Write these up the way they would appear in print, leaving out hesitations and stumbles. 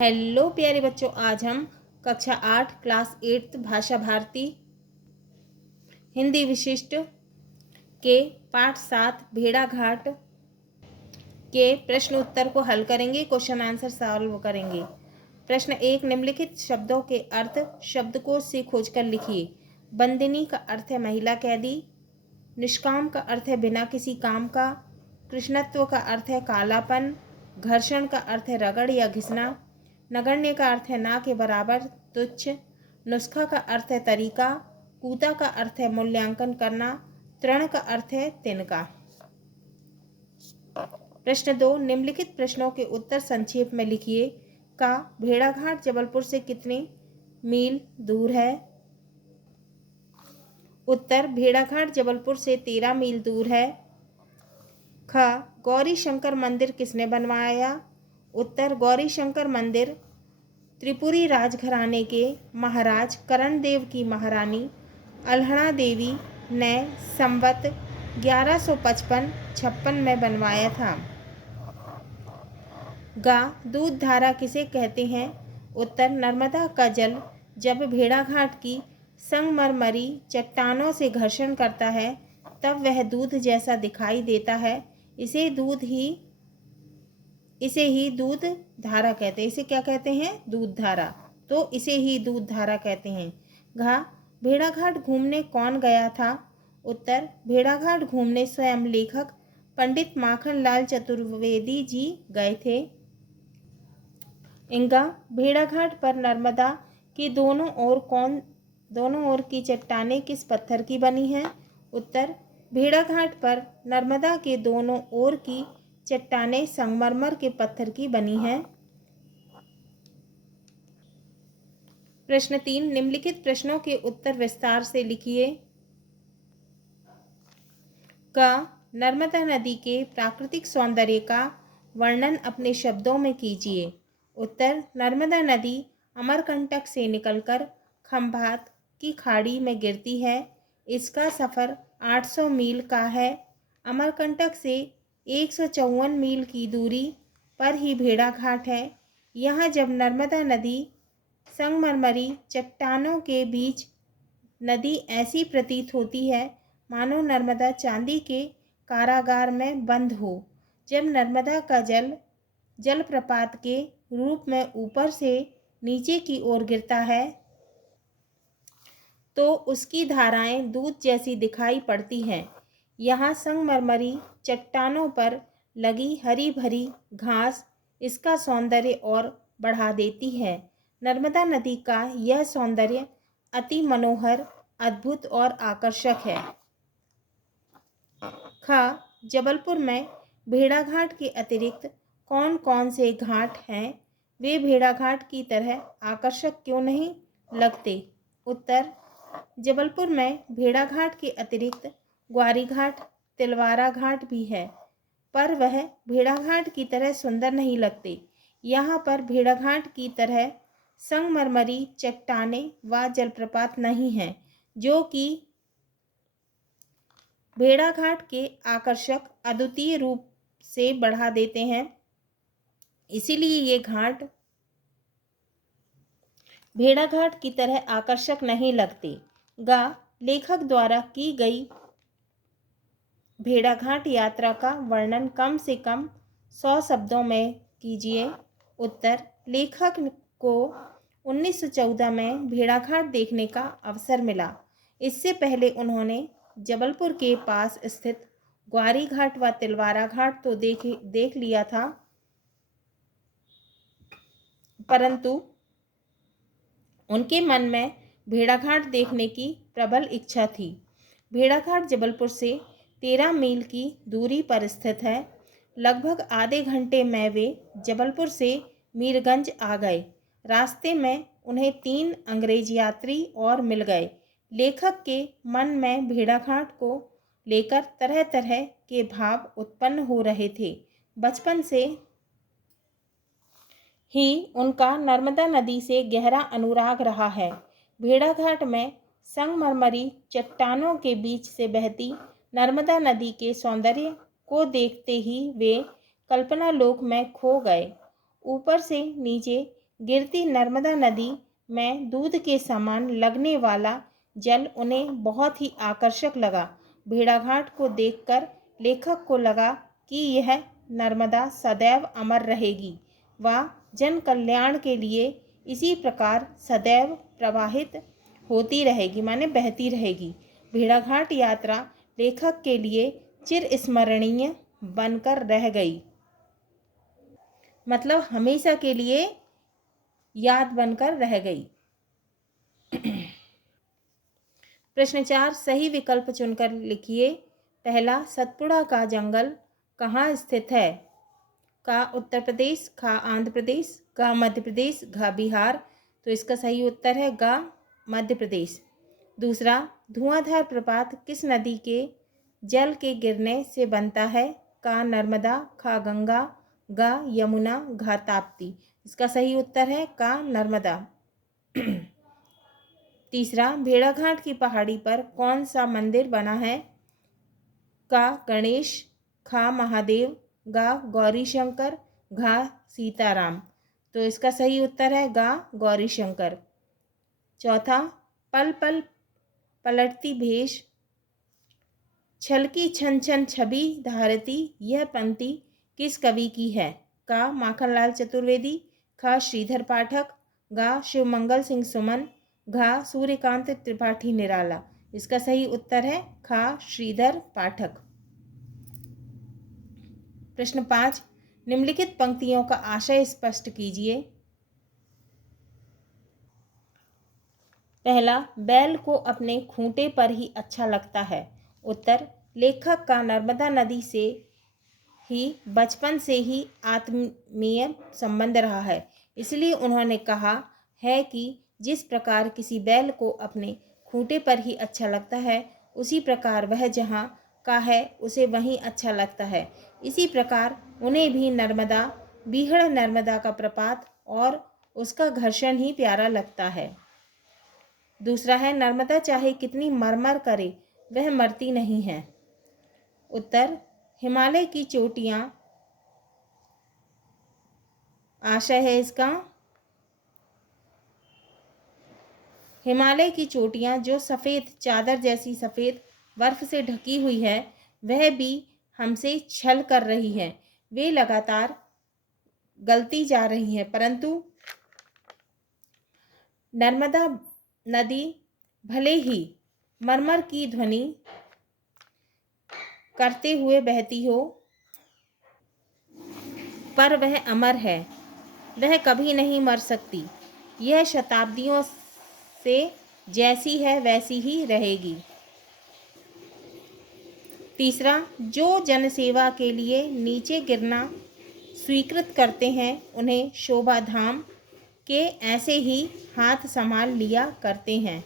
Hello प्यारे बच्चों, आज हम कक्षा 8 क्लास 8 भाषा भारती हिंदी विशिष्ट के पाठ 7 भेड़ाघाट के प्रश्न उत्तर को हल करेंगे। क्वेश्चन आंसर सॉल्व करेंगे। प्रश्न 1, निम्नलिखित शब्दों के अर्थ शब्दकोश से खोजकर लिखिए। बंदिनी का अर्थ है महिला कैदी। निष्काम का अर्थ है बिना किसी काम का। कृष्णत्व का अर्थ है कालापन। घर्षण का अर्थ है रगड़ या घिसना। नगण्य का अर्थ है ना के बराबर, तुच्छ। नुस्खा का अर्थ है तरीका। कूता का अर्थ है मूल्यांकन करना। तृण का अर्थ है तिनका। प्रश्न 2, निम्नलिखित प्रश्नों के उत्तर संक्षेप में लिखिए। का भेड़ाघाट जबलपुर से कितने मील दूर है? उत्तर, भेड़ाघाट जबलपुर से 13 मील दूर है। ख, गौरी शंकर मंदिर किसने बनवाया? उत्तर, गौरी शंकर मंदिर त्रिपुरी राजघराने के महाराज करण देव की महारानी अल्हणा देवी ने संवत 1155-56 में बनवाया था। गा, दूध धारा किसे कहते हैं? उत्तर, नर्मदा का जल जब भेड़ाघाट की संगमरमरी चट्टानों से घर्षण करता है तब वह दूध जैसा दिखाई देता है। इसे ही दूध धारा कहते हैं। इसे क्या कहते हैं? दूध धारा। तो इसे ही दूध धारा कहते हैं। घा, भेड़ाघाट घूमने कौन गया था? उत्तर, भेड़ाघाट घूमने स्वयं लेखक पंडित माखनलाल चतुर्वेदी जी गए थे। इंगा, भेड़ाघाट पर नर्मदा की दोनों ओर की चट्टानें किस पत्थर की बनी हैं? उत्तर, भेड़ाघाट पर नर्मदा के दोनों ओर की चट्टानें संगमरमर के पत्थर की बनी हैं। प्रश्न 3, निम्नलिखित प्रश्नों के उत्तर विस्तार से लिखिए। क, नर्मदा नदी के प्राकृतिक सौंदर्य का वर्णन अपने शब्दों में कीजिए। उत्तर, नर्मदा नदी अमरकंटक से निकलकर खंभात की खाड़ी में गिरती है। इसका सफ़र 800 मील का है। अमरकंटक से 154 मील की दूरी पर ही भेड़ाघाट है। यहाँ जब नर्मदा नदी संगमरमरी चट्टानों के बीच नदी ऐसी प्रतीत होती है मानो नर्मदा चांदी के कारागार में बंद हो। जब नर्मदा का जल प्रपात के रूप में ऊपर से नीचे की ओर गिरता है तो उसकी धाराएं दूध जैसी दिखाई पड़ती हैं। यहाँ संगमरमरी चट्टानों पर लगी हरी भरी घास इसका सौंदर्य और बढ़ा देती है। नर्मदा नदी का यह सौंदर्य अति मनोहर, अद्भुत और आकर्षक है। ख, जबलपुर में भेड़ाघाट के अतिरिक्त कौन कौन से घाट हैं? वे भेड़ाघाट की तरह आकर्षक क्यों नहीं लगते? उत्तर, जबलपुर में भेड़ाघाट के अतिरिक्त ग्वारी घाट, तिलवारा घाट भी है, पर वह भेड़ाघाट की तरह सुंदर नहीं लगते। यहाँ पर भेड़ाघाट की तरह संगमरमरी चट्टानें व जलप्रपात नहीं हैं, जो कि भेड़ाघाट के आकर्षक अद्वितीय रूप से बढ़ा देते हैं। इसीलिए ये घाट भेड़ाघाट की तरह आकर्षक नहीं लगते। गा, लेखक द्वारा की गई भेड़ाघाट यात्रा का वर्णन कम से कम 100 शब्दों में कीजिए। उत्तर, लेखक को 1914 में भेड़ाघाट देखने का अवसर मिला। इससे पहले उन्होंने जबलपुर के पास स्थित ग्वारी घाट व तिलवारा घाट तो देख लिया था, परंतु उनके मन में भेड़ाघाट देखने की प्रबल इच्छा थी। भेड़ाघाट जबलपुर से 13 मील की दूरी पर स्थित है। लगभग आधे घंटे में वे जबलपुर से मीरगंज आ गए। रास्ते में उन्हें 3 अंग्रेज यात्री और मिल गए। लेखक के मन में भेड़ाघाट को लेकर तरह तरह के भाव उत्पन्न हो रहे थे। बचपन से ही उनका नर्मदा नदी से गहरा अनुराग रहा है। भेड़ाघाट में संगमरमरी चट्टानों के बीच से बहती नर्मदा नदी के सौंदर्य को देखते ही वे कल्पना लोक में खो गए। ऊपर से नीचे गिरती नर्मदा नदी में दूध के समान लगने वाला जल उन्हें बहुत ही आकर्षक लगा। भेड़ाघाट को देखकर लेखक को लगा कि यह नर्मदा सदैव अमर रहेगी, वह जन कल्याण के लिए इसी प्रकार सदैव प्रवाहित होती रहेगी, माने बहती रहेगी। भेड़ाघाट यात्रा लेखक के लिए चिरस्मरणीय बनकर रह गई, मतलब हमेशा के लिए याद बनकर रह गई। प्रश्न 4, सही विकल्प चुनकर लिखिए। पहला, सतपुड़ा का जंगल कहाँ स्थित है? का उत्तर प्रदेश, खा आंध्र प्रदेश, गा मध्य प्रदेश, घा बिहार। तो इसका सही उत्तर है गा मध्य प्रदेश। दूसरा, धुआंधार प्रपात किस नदी के जल के गिरने से बनता है? का नर्मदा, खा गंगा, गा यमुना, घा ताप्ती। इसका सही उत्तर है का नर्मदा। तीसरा, भेड़ाघाट की पहाड़ी पर कौन सा मंदिर बना है? का गणेश, खा महादेव, गा गौरी शंकर, घा सीताराम। तो इसका सही उत्तर है गा गौरी शंकर। चौथा, पल पल पलटती भेष, छलकी छन छन छवि धारती, यह पंक्ति किस कवि की है? का माखनलाल चतुर्वेदी, खा श्रीधर पाठक, गा शिवमंगल सिंह सुमन, घा सूर्यकांत त्रिपाठी निराला। इसका सही उत्तर है खा श्रीधर पाठक। प्रश्न 5, निम्नलिखित पंक्तियों का आशय स्पष्ट कीजिए। पहला, बैल को अपने खूंटे पर ही अच्छा लगता है। उत्तर, लेखक का नर्मदा नदी से ही बचपन से ही आत्मीय संबंध रहा है, इसलिए उन्होंने कहा है कि जिस प्रकार किसी बैल को अपने खूंटे पर ही अच्छा लगता है, उसी प्रकार वह जहाँ का है उसे वहीं अच्छा लगता है। इसी प्रकार उन्हें भी नर्मदा, बीहड़ नर्मदा का प्रपात और उसका घर्षण ही प्यारा लगता है। दूसरा है, नर्मदा चाहे कितनी मरमर करे वह मरती नहीं है। उत्तर, हिमालय की चोटियाँ, आशय है इसका, हिमालय की चोटियाँ जो सफ़ेद चादर जैसी सफ़ेद बर्फ से ढकी हुई है, वह भी हमसे छल कर रही है। वे लगातार गलती जा रही हैं, परंतु नर्मदा नदी भले ही मरमर की ध्वनि करते हुए बहती हो, पर वह अमर है, वह कभी नहीं मर सकती। यह शताब्दियों से जैसी है वैसी ही रहेगी। तीसरा, जो जनसेवा के लिए नीचे गिरना स्वीकृत करते हैं, उन्हें शोभा धाम के ऐसे ही हाथ संभाल लिया करते हैं।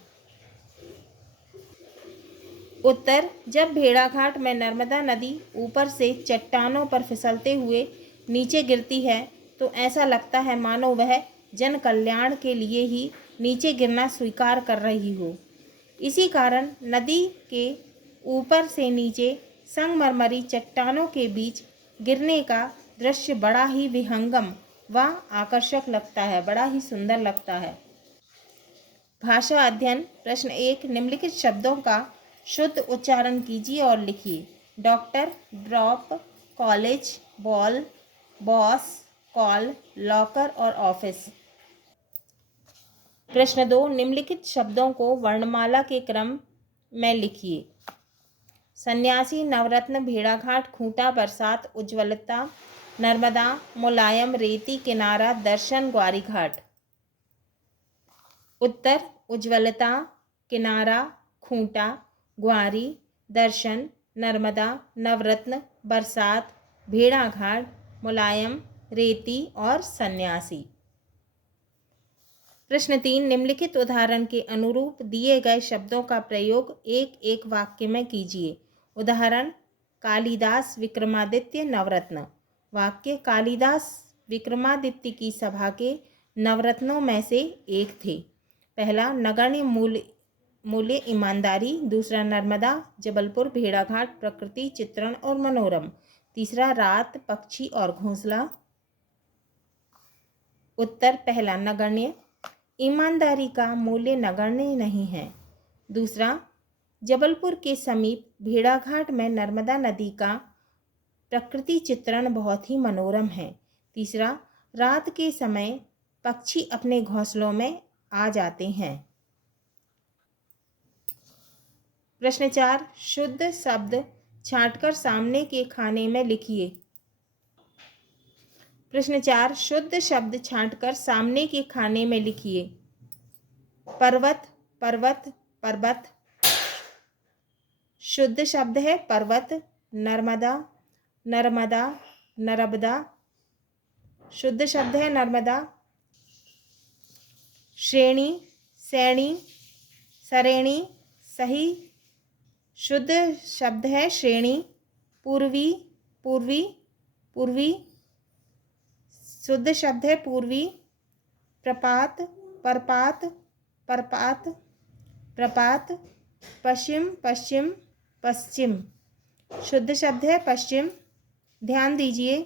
उत्तर, जब भेड़ाघाट में नर्मदा नदी ऊपर से चट्टानों पर फिसलते हुए नीचे गिरती है, तो ऐसा लगता है मानो वह जन कल्याण के लिए ही नीचे गिरना स्वीकार कर रही हो। इसी कारण नदी के ऊपर से नीचे संगमरमरी चट्टानों के बीच गिरने का दृश्य बड़ा ही विहंगम व आकर्षक लगता है, बड़ा ही सुंदर लगता है। भाषा अध्ययन। प्रश्न 1, निम्नलिखित शब्दों का शुद्ध उच्चारण कीजिए और लिखिए। Doctor, drop, college, ball, boss, call, locker और ऑफिस। प्रश्न 2, निम्नलिखित शब्दों को वर्णमाला के क्रम में लिखिए। सन्यासी, नवरत्न, भेड़ाघाट, खूंटा, बरसात, उज्ज्वलता, नर्मदा, मुलायम, रेती, किनारा, दर्शन, ग्वारीघाट। उत्तर, उज्ज्वलता, किनारा, खूंटा, ग्वारी, दर्शन, नर्मदा, नवरत्न, बरसात, भेड़ाघाट, मुलायम, रेती और सन्यासी। प्रश्न 3, निम्नलिखित उदाहरण के अनुरूप दिए गए शब्दों का प्रयोग एक एक वाक्य में कीजिए। उदाहरण, कालिदास, विक्रमादित्य, नवरत्न। वाक्य, कालिदास विक्रमादित्य की सभा के नवरत्नों में से एक थे। पहला, नगण्य मूल्य ईमानदारी। दूसरा, नर्मदा, जबलपुर, भेड़ाघाट, प्रकृति, चित्रण और मनोरम। तीसरा, रात, पक्षी और घोंसला। उत्तर पहला नगण्य, ईमानदारी का मूल्य नगण्य नहीं है। दूसरा, जबलपुर के समीप भेड़ाघाट में नर्मदा नदी का प्रकृति चित्रण बहुत ही मनोरम है। तीसरा, रात के समय पक्षी अपने घोंसलों में आ जाते हैं। प्रश्न 4, शुद्ध शब्द छांटकर सामने के खाने में लिखिए। प्रश्न 4, शुद्ध शब्द छांटकर सामने के खाने में लिखिए। पर्वत, पर्वत, पर्वत। शुद्ध शब्द है पर्वत। नर्मदा, नर्मदा, नर्मदा। शुद्ध शब्द है नर्मदा। श्रेणी, श्रेणी, सरेणी। सही शुद्ध शब्द है श्रेणी। पूर्वी, पूर्वी, पूर्वी। शुद्ध शब्द है पूर्वी। प्रपात, प्रपात, प्रपात, प्रपात। पश्चिम, पश्चिम, पश्चिम। शुद्ध शब्द है पश्चिम। ध्यान दीजिए।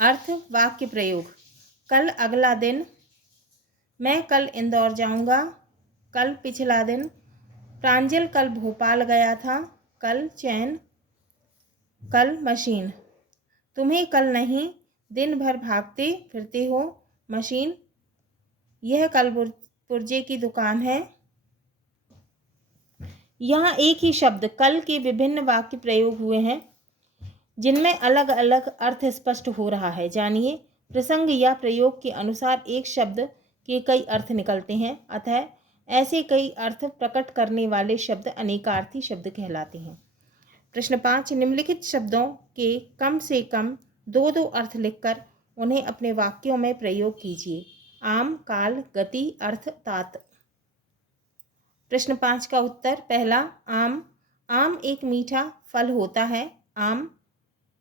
अर्थ, वाक्य प्रयोग। कल अगला दिन, मैं कल इंदौर जाऊंगा। कल पिछला दिन, प्रांजल कल भोपाल गया था। कल चैन, कल मशीन। तुम्हें कल नहीं, दिन भर भागते फिरते हो। मशीन। यह कल पुर्जे की दुकान है। यहाँ एक ही शब्द कल के विभिन्न वाक्य प्रयोग हुए हैं जिनमें अलग अलग अर्थ स्पष्ट हो रहा है। जानिए। प्रसंग या प्रयोग के अनुसार एक शब्द के कई अर्थ निकलते हैं, अतः ऐसे कई अर्थ प्रकट करने वाले शब्द अनेकार्थी शब्द कहलाते हैं। प्रश्न 5, निम्नलिखित शब्दों के कम से कम दो दो अर्थ लिखकर उन्हें अपने वाक्यों में प्रयोग कीजिए। आम, काल, गति, अर्थ, तात। प्रश्न 5 का उत्तर पहला, आम। आम एक मीठा फल होता है। आम,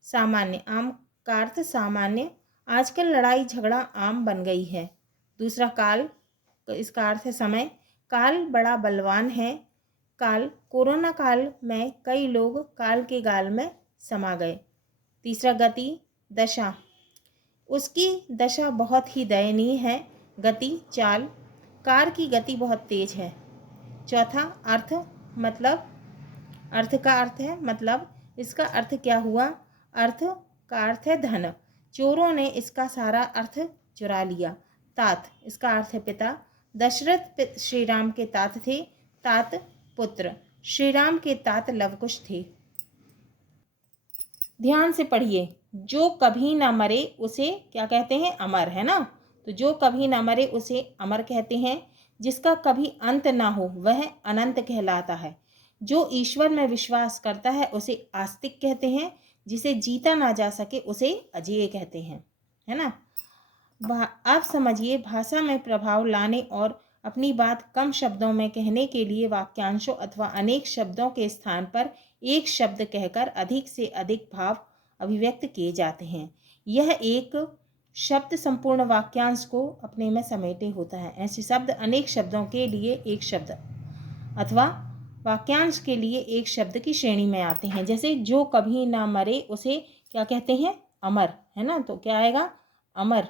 सामान्य। आम का अर्थ सामान्य। आजकल लड़ाई झगड़ा आम बन गई है। दूसरा, काल, इसका अर्थ है समय। काल बड़ा बलवान है। काल, कोरोना काल में कई लोग काल के गाल में समा गए। तीसरा, गति, दशा। उसकी दशा बहुत ही दयनीय है। गति, चाल। कार की गति बहुत तेज है। चौथा, अर्थ, मतलब। अर्थ का अर्थ है मतलब। इसका अर्थ क्या हुआ? अर्थ का अर्थ है धन। चोरों ने इसका सारा अर्थ चुरा लिया। तात, इसका अर्थ है पिता। दशरथ श्री राम के तात थे। तात, पुत्र। श्री राम के तात लवकुश थे। ध्यान से पढ़िए। जो कभी ना मरे उसे क्या कहते हैं? अमर, है ना। तो जो कभी ना मरे उसे अमर कहते हैं। जिसका कभी अंत ना हो वह अनंत कहलाता है। जो ईश्वर में विश्वास करता है उसे आस्तिक कहते हैं। जिसे जीता ना जा सके उसे अजेय कहते हैं, है ना। आप समझिए, भाषा में प्रभाव लाने और अपनी बात कम शब्दों में कहने के लिए वाक्यांशों अथवा अनेक शब्दों के स्थान पर एक शब्द कहकर अधिक से अधिक भाव अभिव्यक्त किए जाते हैं। यह एक शब्द संपूर्ण वाक्यांश को अपने में समेटे होता है। ऐसे शब्द अनेक शब्दों के लिए एक शब्द अथवा वाक्यांश के लिए एक शब्द की श्रेणी में आते हैं। जैसे जो कभी ना मरे उसे क्या कहते हैं? अमर, है ना। तो क्या आएगा? अमर।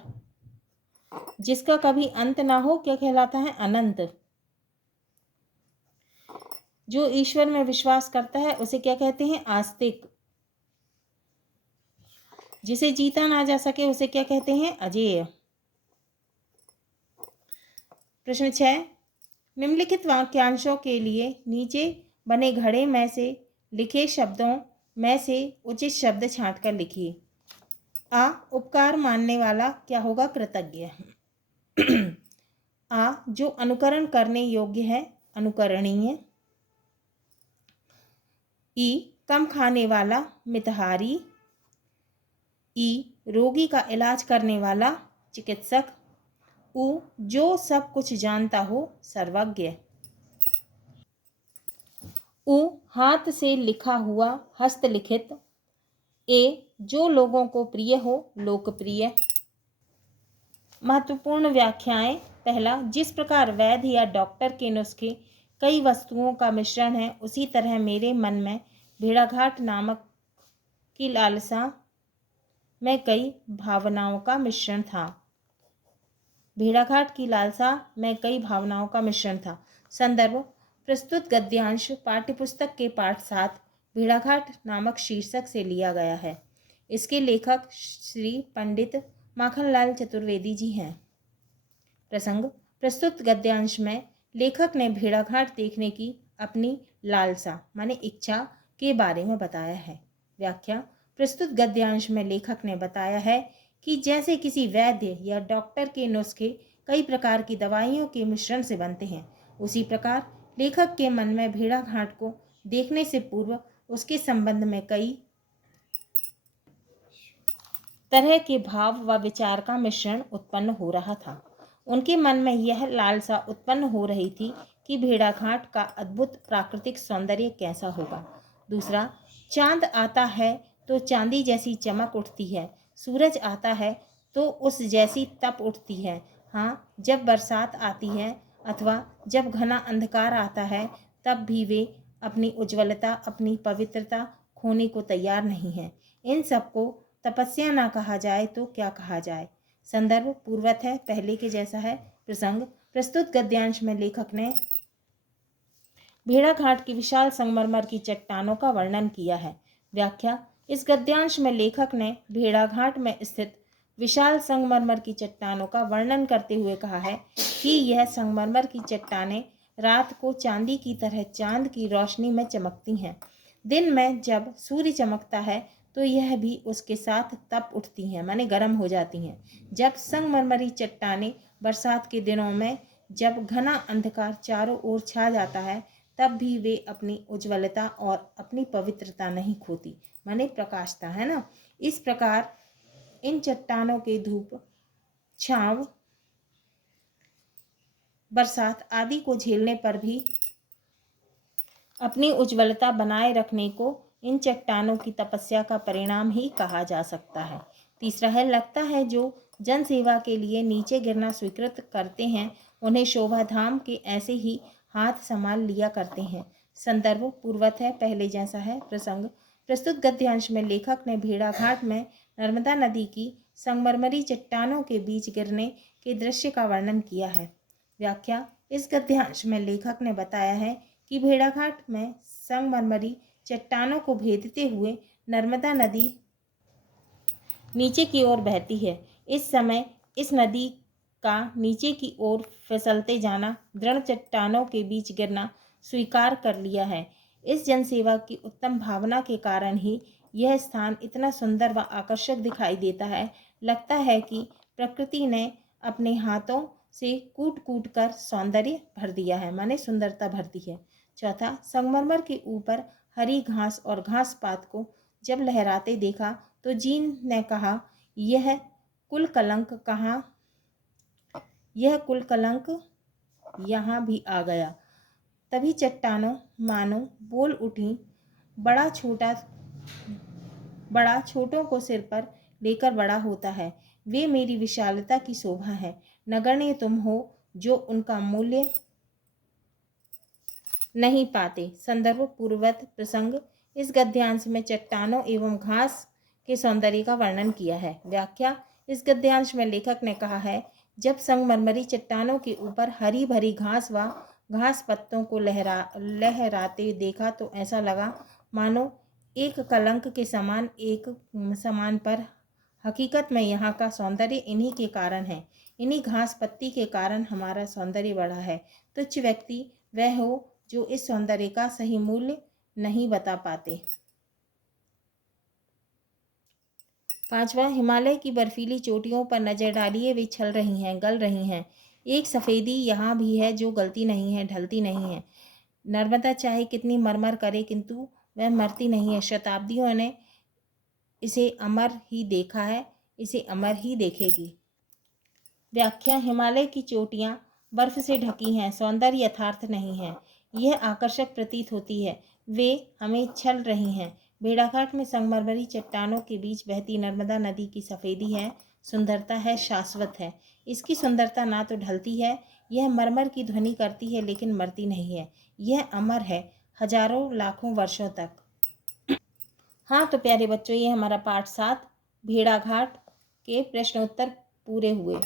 जिसका कभी अंत ना हो क्या कहलाता है? अनंत। जो ईश्वर में विश्वास करता है उसे क्या कहते हैं? आस्तिक। जिसे जीता ना जा सके उसे क्या कहते हैं? अजेय। प्रश्न 6, निम्नलिखित वाक्यांशों के लिए नीचे बने घड़े में से लिखे शब्दों में से उचित शब्द छांटकर लिखिए। आ, उपकार मानने वाला क्या होगा? कृतज्ञ। आ, जो अनुकरण करने योग्य है, अनुकरणीय। ई, कम खाने वाला, मितहारी। ई, रोगी का इलाज करने वाला, चिकित्सक। उ, जो सब कुछ जानता हो, सर्वज्ञ। उ, हाथ से लिखा हुआ, हस्तलिखित। ए, जो लोगों को प्रिय हो, लोकप्रिय। महत्वपूर्ण व्याख्याएं। पहला, जिस प्रकार वैद्य या डॉक्टर के नुस्खे कई वस्तुओं का मिश्रण है, उसी तरह मेरे मन में भेड़ाघाट नामक की लालसा में कई भावनाओं का मिश्रण था। भेड़ाघाट की लालसा में कई भावनाओं का मिश्रण था। संदर्भ, प्रस्तुत गद्यांश पाठ्यपुस्तक के पाठ 7 भेड़ाघाट नामक शीर्षक से लिया गया है। इसके लेखक श्री पंडित माखनलाल चतुर्वेदी जी हैं। प्रसंग, प्रस्तुत गद्यांश में लेखक ने भेड़ाघाट देखने की अपनी लालसा माने इच्छा के बारे में बताया है। व्याख्या, प्रस्तुत गद्यांश में लेखक ने बताया है कि जैसे किसी वैद्य या डॉक्टर के नुस्खे कई प्रकार की दवाइयों के मिश्रण से बनते हैं, उसी प्रकार लेखक के मन में भेड़ाघाट को देखने से पूर्व उसके संबंध में कई तरह के भाव व विचार का मिश्रण उत्पन्न हो रहा था। उनके मन में यह लालसा उत्पन्न हो रही थी कि भेड़ाघाट का अद्भुत प्राकृतिक सौंदर्य कैसा होगा। दूसरा, चांद आता है तो चांदी जैसी चमक उठती है, सूरज आता है तो उस जैसी तप उठती है। हाँ, जब बरसात आती है अथवा जब घना अंधकार आता है, तब भी वे अपनी उज्ज्वलता, अपनी पवित्रता खोने को तैयार नहीं हैं। इन सबको तपस्या ना कहा जाए तो क्या कहा जाए। संदर्भ, पूर्वत है, पहले के जैसा है। प्रसंग, प्रस्तुत गद्यांश में लेखक ने भेड़ाघाट की विशाल संगमरमर की चट्टानों का वर्णन किया है। व्याख्या, इस गद्यांश में लेखक ने भेड़ाघाट में स्थित विशाल संगमरमर की चट्टानों का वर्णन करते हुए कहा है कि यह संगमरमर की चट्टानें रात को चांदी की तरह चांद की रोशनी में चमकती हैं। दिन में जब सूर्य चमकता है तो यह भी उसके साथ तप उठती हैं, माने गर्म हो जाती हैं। जब संगमरमरी चट्टानें बरसात के दिनों में जब घना अंधकार चारों ओर छा जाता है, तब भी वे अपनी उज्ज्वलता और अपनी पवित्रता नहीं खोती, माने प्रकाशता है ना। इस प्रकार इन चट्टानों के धूप, छांव, बरसात आदि को झेलने पर भी अपनी उज्ज्वलता बनाए रखने को इन चट्टानों की तपस्या का परिणाम ही कहा जा सकता है। तीसरा है, लगता है जो जन सेवा के लिए नीचे गिरना स्वीकृत करते हैं, उन्हें शोभाधाम के ऐसे ही हाथ संभाल लिया करते हैं। संदर्भ, पूर्वत है, पहले जैसा है। प्रसंग, प्रस्तुत गद्यांश में लेखक ने भेड़ाघाट में नर्मदा नदी की संगमरमरी चट्टानों के बीच गिरने के दृश्य का वर्णन किया है। व्याख्या, इस गद्यांश में लेखक ने बताया है कि भेड़ाघाट में संगमरमरी चट्टानों को भेदते हुए नर्मदा नदी नीचे की ओर बहती है। इस समय इस नदी का नीचे की ओर फिसलते जाना, दृढ़ चट्टानों के बीच गिरना स्वीकार कर लिया है। इस जनसेवा की उत्तम भावना के कारण ही यह स्थान इतना सुंदर व आकर्षक दिखाई देता है। लगता है कि प्रकृति ने अपने हाथों से कूट कूट कर सौंदर्य भर दिया है, माने सुंदरता भर दी है। चौथा, संगमरमर के ऊपर हरी घास और घास पात को जब लहराते देखा तो जीन ने कहा, यह कुल कलंक यहाँ भी आ गया। तभी चट्टानों मानो बोल उठी, बड़ा छोटों को सिर पर लेकर बड़ा होता है। वे मेरी विशालता की शोभा है, नगण्य तुम हो जो उनका मूल्य नहीं पाते। संदर्भ, पूर्वत। प्रसंग, इस गद्यांश में चट्टानों एवं घास के सौंदर्य का वर्णन किया है। व्याख्या, इस गद्यांश में लेखक ने कहा है, जब संगमरमरी चट्टानों के ऊपर हरी भरी घास व घास पत्तों को लहराते देखा तो ऐसा लगा मानो एक कलंक के समान पर हकीकत में यहाँ का सौंदर्य इन्हीं के कारण है। इन्हीं घास पत्ती के कारण हमारा सौंदर्य बढ़ा है। तुच्छ व्यक्ति वह हो जो इस सौंदर्य का सही मूल्य नहीं बता पाते। पांचवा, हिमालय की बर्फीली चोटियों पर नजर डालिए, वे छल रही हैं, गल रही हैं। एक सफ़ेदी यहाँ भी है जो गलती नहीं है, ढलती नहीं है। नर्मदा चाहे कितनी मरमर करे किंतु वह मरती नहीं है। शताब्दियों ने इसे अमर ही देखा है, इसे अमर ही देखेगी। व्याख्या, हिमालय की चोटियाँ बर्फ से ढकी हैं, सौंदर्य यथार्थ नहीं है। यह आकर्षक प्रतीत होती है, वे हमें छल रही हैं। भेड़ाघाट में संगमरमरी चट्टानों के बीच बहती नर्मदा नदी की सफ़ेदी है, सुंदरता है, शाश्वत है। इसकी सुंदरता ना तो ढलती है, यह मरमर की ध्वनि करती है लेकिन मरती नहीं है। यह अमर है हजारों लाखों वर्षों तक। हाँ तो प्यारे बच्चों, ये हमारा पाठ 7 भेड़ाघाट के प्रश्नोत्तर पूरे हुए।